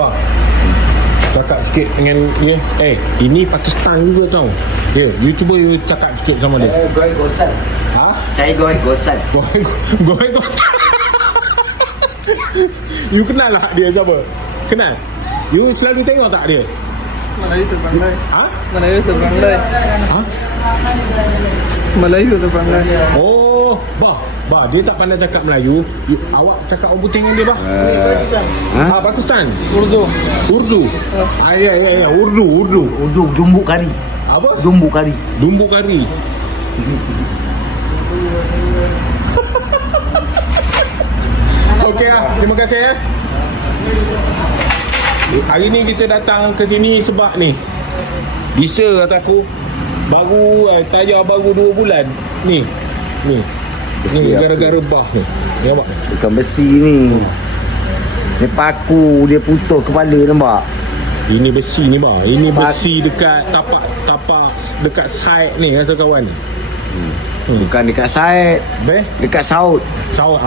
Bah, cakap sikit dengan dia. Ini Pakistan juga tau. You cuba you cakap sikit sama dia. Goy Gosan. Ha? Saya Goy Gosan. Goy Gosan. You kenal lah dia siapa? Kenal? You selalu tengok tak dia? Melayu terpandai. Ha? Melayu terpandai. Ha? Melayu terpandai. Oh, bah, dia tak pandai cakap Melayu. Awak cakap orang putih dengan dia, bah? Pakistan. Urdu. Ya, Urdu. Dumbu kari. Apa? Dumbu kari. Dumbu kari. Okey lah, terima kasih ya. Hari ni kita datang ke sini sebab ni bisa kata aku baru tayar baru 2 bulan. Ni gara-gara bah ni. Nampak? Bukan besi ni. Ni paku dia putus kepala nampak. Ini besi ni bah. Ini besi dekat tapak dekat side ni rasa kawan. Bukan dekat side. Beh? Dekat saut. Saut